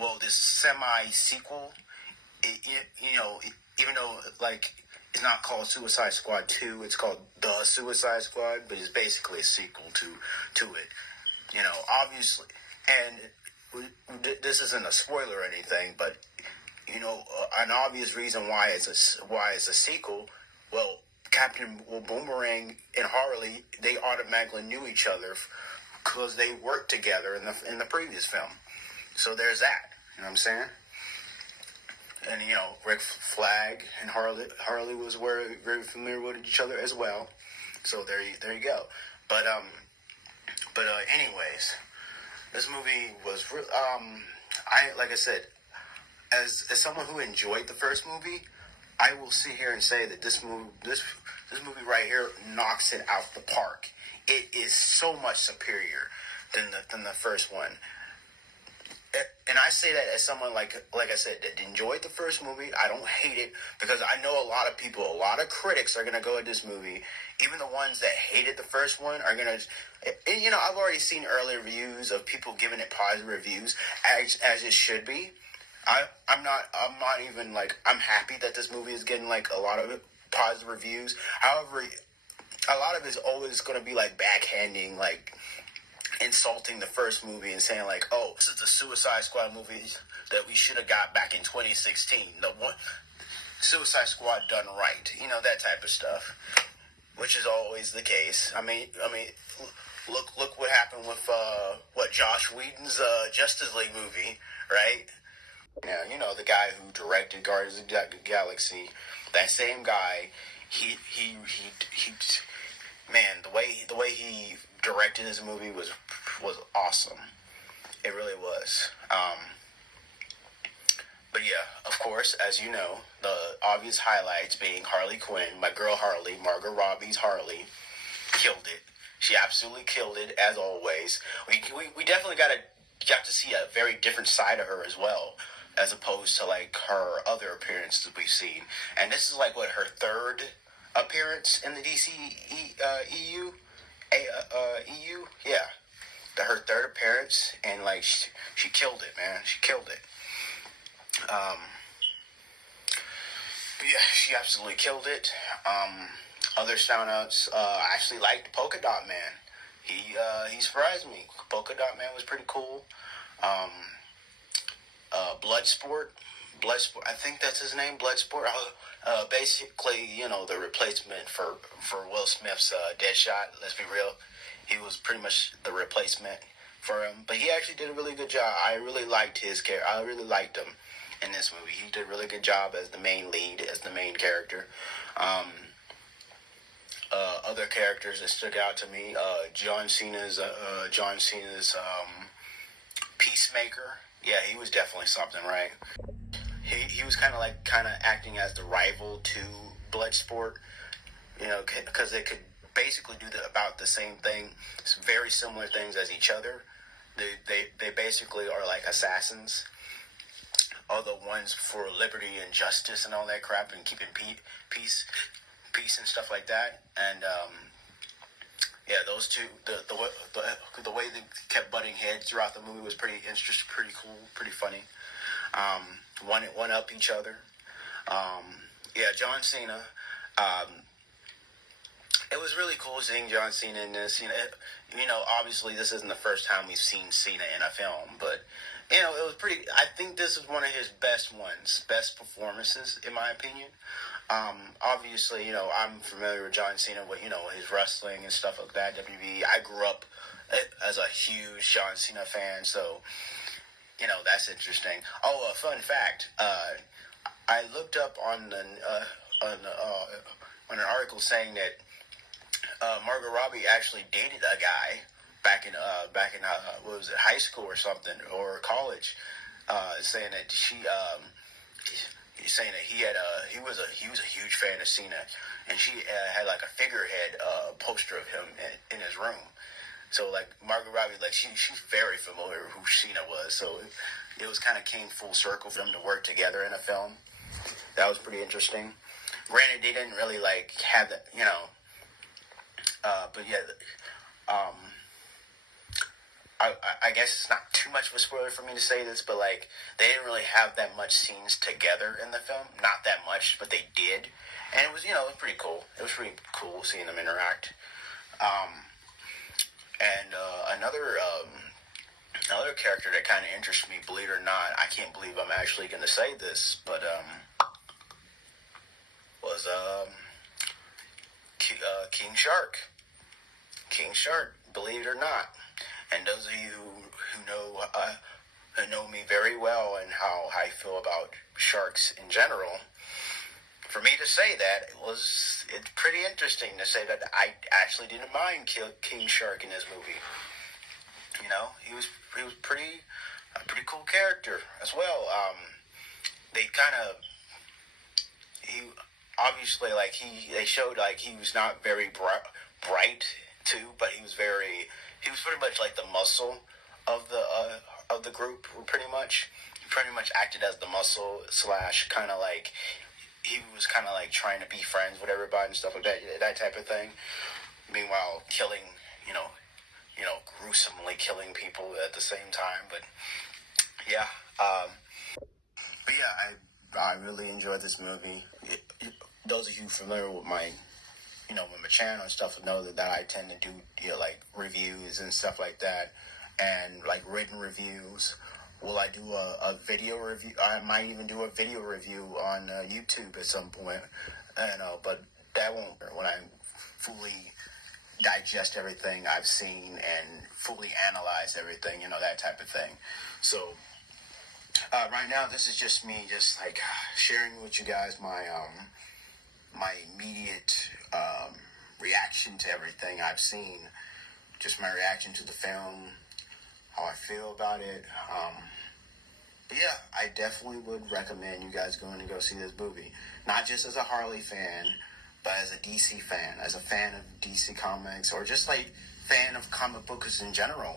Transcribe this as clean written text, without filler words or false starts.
well, this semi-sequel, even though, like, it's not called Suicide Squad 2, it's called The Suicide Squad, but it's basically a sequel to it. Obviously, and this isn't a spoiler or anything, but, an obvious reason why it's a sequel, well, Boomerang and Harley, they automatically knew each other because they worked together in the previous film. So there's that. You know what I'm saying? And Rick Flag and Harley was very familiar with each other as well. So there you go. But anyways, this movie was like I said, as someone who enjoyed the first movie, I will sit here and say that this movie right here knocks it out the park. It is so much superior than the first one. And I say that as someone, like I said, that enjoyed the first movie. I don't hate it because I know a lot of people, a lot of critics are going to go at this movie. Even the ones that hated the first one are going to... And, I've already seen early reviews of people giving it positive reviews, as it should be. I'm not even, like... I'm happy that this movie is getting, like, a lot of positive reviews. However, a lot of it's always going to be, like, backhanding, like... insulting the first movie and saying like, oh, this is the Suicide Squad movie that we should have got back in 2016. The one Suicide Squad done right, that type of stuff, which is always the case. I mean, look what happened with Josh Whedon's Justice League movie, right? Yeah, the guy who directed Guardians of the Galaxy, that same guy, he man, the way he directed his movie was awesome. It really was. But yeah, of course, as you know, the obvious highlights being Harley Quinn, my girl Harley, Margot Robbie's Harley, killed it. She absolutely killed it, as always. We definitely got to see a very different side of her as well, as opposed to like her other appearances we've seen. And this is like her third appearance in the DC EU. Yeah, her third appearance, and like she killed it, man. She killed it. Yeah, she absolutely killed it. Other shout-outs, I actually liked Polka Dot Man. He surprised me. Polka Dot Man was pretty cool. Bloodsport, I think that's his name, Bloodsport. Basically, the replacement for Will Smith's Deadshot. Let's be real, he was pretty much the replacement for him. But he actually did a really good job. I really liked his character. I really liked him in this movie. He did a really good job as the main lead, as the main character. Other characters that stuck out to me, John Cena's Peacemaker. Yeah, he was definitely something, right? He was kind of acting as the rival to Bloodsport, because they could basically do about the same thing. It's very similar things as each other. They basically are like assassins, are the ones for liberty and justice and all that crap, and keeping peace and stuff like that. And yeah, those two, the way they kept butting heads throughout the movie was pretty interesting, pretty cool, pretty funny. One up each other. Yeah, John Cena. It was really cool seeing John Cena in this. Obviously this isn't the first time we've seen Cena in a film, but it was pretty. I think this is one of his best performances, in my opinion. Obviously, I'm familiar with John Cena, with his wrestling and stuff like that. WWE. I grew up as a huge John Cena fan, so that's interesting. Oh, a fun fact. I looked up on an article saying that Margot Robbie actually dated a guy back in what was it, high school or something, or college, saying that he's saying that he was a huge fan of Cena, and she had like a figurehead poster of him in his room. So like Margot Robbie, like she's very familiar with who Cena was. So it was kind of came full circle for them to work together in a film. That was pretty interesting. Granted, they didn't really like have that, but yeah. I guess it's not too much of a spoiler for me to say this, but like they didn't really have that much scenes together in the film. Not that much, but they did, and it was it was pretty cool. It was pretty cool seeing them interact. And another character that kind of interests me, believe it or not, I can't believe I'm actually going to say this, but was King Shark. King Shark, believe it or not. And those of you who know me very well and how I feel about sharks in general, for me to say that it's pretty interesting to say that I actually didn't mind King Shark in this movie. He was a pretty cool character as well. They kind of he obviously they showed like he was not very bright too, but he was pretty much like the muscle of the group. He pretty much acted as the muscle slash kind of like he was kind of like trying to be friends with everybody and stuff like that type of thing. Meanwhile, killing gruesomely killing people at the same time. But yeah, I really enjoyed this movie. Those of you familiar with my with my channel and stuff know that I tend to do like reviews and stuff like that, and like written reviews. Will I do a video review? I might even do a video review on YouTube at some point, but that won't when I fully digest everything I've seen and fully analyze everything, that type of thing. So right now, this is just me, just like sharing with you guys my immediate reaction to everything I've seen, just my reaction to the film, how I feel about it. Yeah, I definitely would recommend you guys going to go see this movie, not just as a Harley fan, but as a DC fan, as a fan of DC Comics, or just like fan of comic books in general.